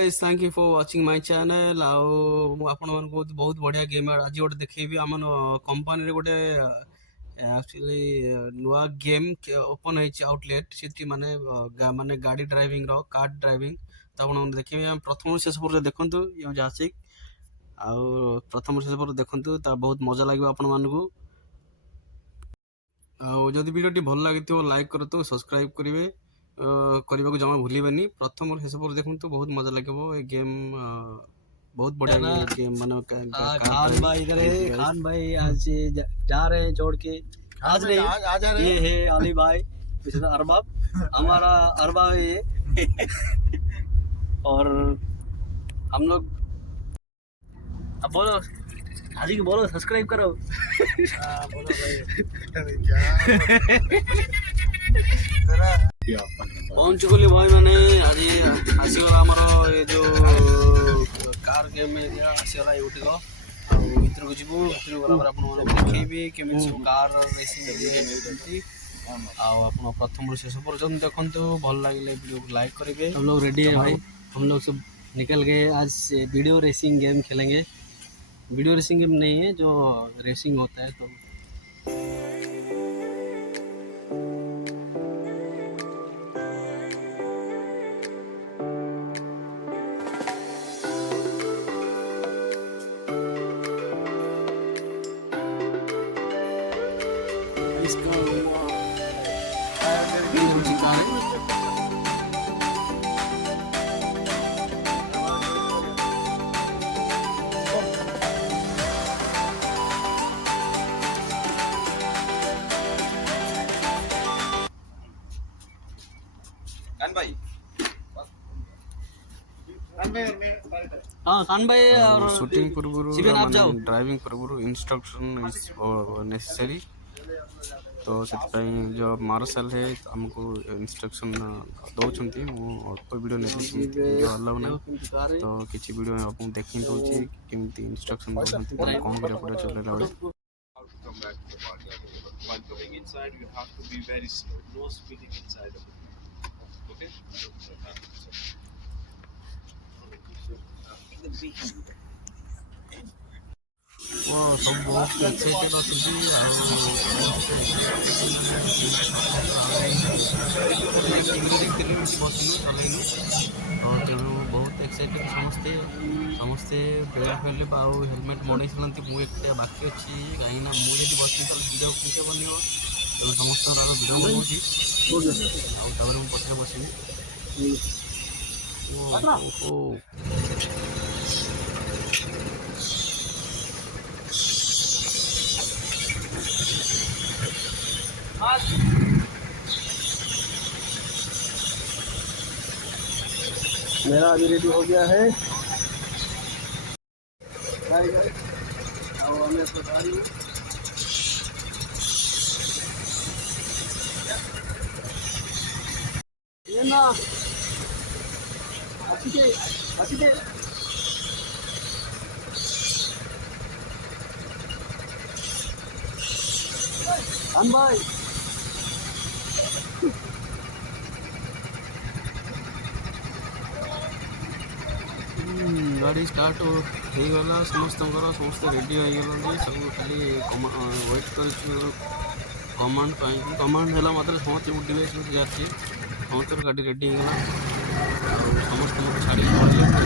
Guys, thank you for watching my channel. आपण मन को बहुत बढ़िया गेम आज गोटे देखी आम कंपनी रे गोटे एक्चुअली नुआ गेम ओपन होइछि आउटलेट से माने माने गाड़ी ड्राइविंग रो कार ड्राइविंग तो आपण देखिए प्रथम शेष पर देखंतु यो जासिक आ प्रथम शेष पर देखंतु ता बहुत मजा लागो आपण मानकू। जदि वीडियो भल लगी लाइक करतु सब्सक्राइब करेंगे करने को जमा भूलिए। प्रथम शेष पर देखूँ बहुत मजा लगे गेम बहुत बढ़िया गेम माने खान भाई इधर है। खान भाई आज जा रहे हैं छोड़ के। आज नहीं आज ये है अली भाई अरबाब हमारा अरबाब ये और हम लोग अब बोलो हाजी को बोलो सब्सक्राइब करो। बोलो भाई पहुंच गली भाई मैंने आज आसीगला आमर ये जो कार गेम आसीगला यूटी भर को जीवु भर गला आप देखी केमी सब कार रेसिंग आप प्रथम शेष पर्यटन देखते भल लगे वीडियो को लाइक करेंगे। हम लोग रेडी है भाई, हम लोग सब निकल गए आज वीडियो रेसिंग गेम खेलेंगे। वीडियो रेसिंग गेम नहीं है जो रेसिंग होता है तो इसका हाँ खान भाई और शूटिंग पूर्व आप जाओ ड्राइविंग पूर्व इंस्ट्रक्शन इज नेसेसरी तो से जो मार्शल है हमको इंस्ट्रक्शन दौरान अल्प वीडियो नहीं अलाउ ना तो किसी वीडियो में आपको देखी दूसरी केमती इंस्ट्रक्शन दौरान कौन कर पड़े चलेगा बेले सब बहुत एक्साइटेड अच्छी बसलु चलैलु तो तेणु बहुत एक्साइटेड समस्ते समस्ते बेड़ा फैले हेलमेट मड़े मुझे एक बाकी अच्छी कहीं मुझे बस वीडियो किसे बन तेणु समस्त भिड़ बनूँ पछे बसबी मेरा अभी रेडी हो गया है। ये ना अच्छी खान भाई गाड़ी स्टार्ट हो गला समस्त रेडी हो गल सब खाली वेट कर कमांड कमांड है मात्र समस्त डिवाइस जाती समस्त गाड़ी रेडी हो गला समस्त मत छाड़ी वीडियो कर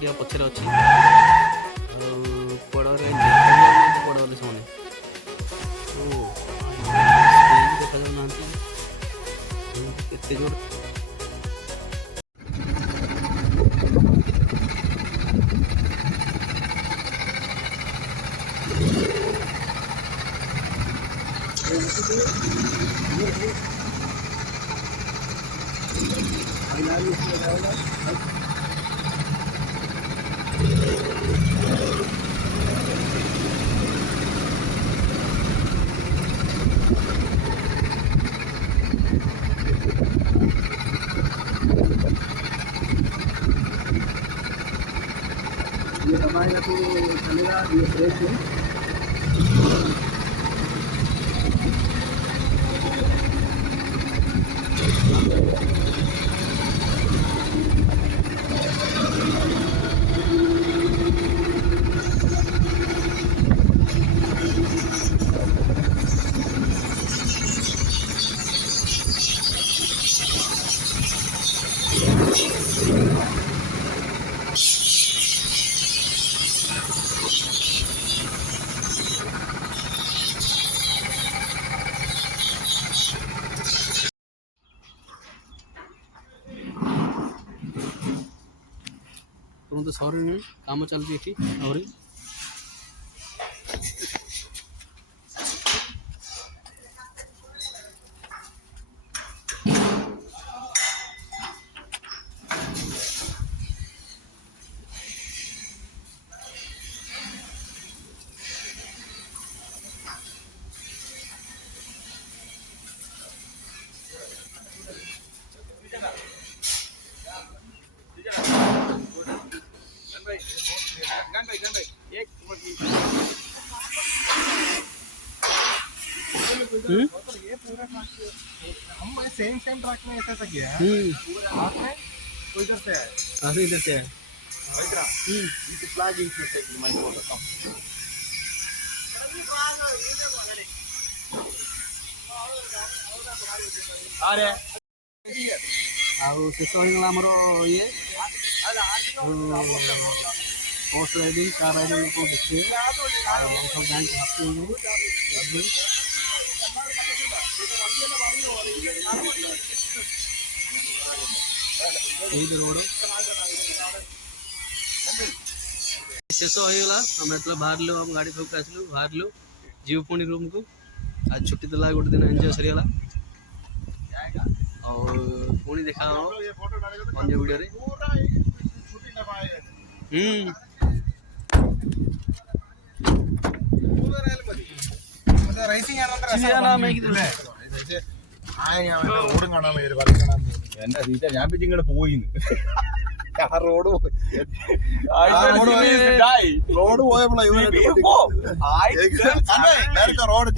ଟିକେ ପଛରେ ଅଛି ଆଉ ପଡ଼ରେ ପଡ଼ରେ ସେମାନେ ଦେଖାଯାଉନାହାନ୍ତି କେତେ ଜୋର ये दबाएगा तो चलेगा, ये ब्रेक है। ତୁରନ୍ତ ସହରରେ କାମ ଚାଲିଛି ଏଠି ଆହୁରି हम सेम ट्रैक में ऐसा किया है हाथ में तो इधर से है आगे इधर से है फ्लैग अरे ଆଉ ଶେଷ ହୋଇଗଲା ଆମର ଇଏ horse riding, car riding को देखिए और सब गाड़ी हाथी यही रोड शेष होगा आम जो बाहर आम गाड़ी थोक आसलु बाहर जीव पुणी रूम को आज छुट्टी देला गोटे दिन एंजॉय सरीगला और पुणी देखा अन्य वीडियो रे റോഡും കാണാൻ എന്റെ സീറ്റ ഞാൻ പിന്നെ ഇങ്ങോട്ട് പോയി റോഡ് പോയപ്പോഴാണ് റോഡ്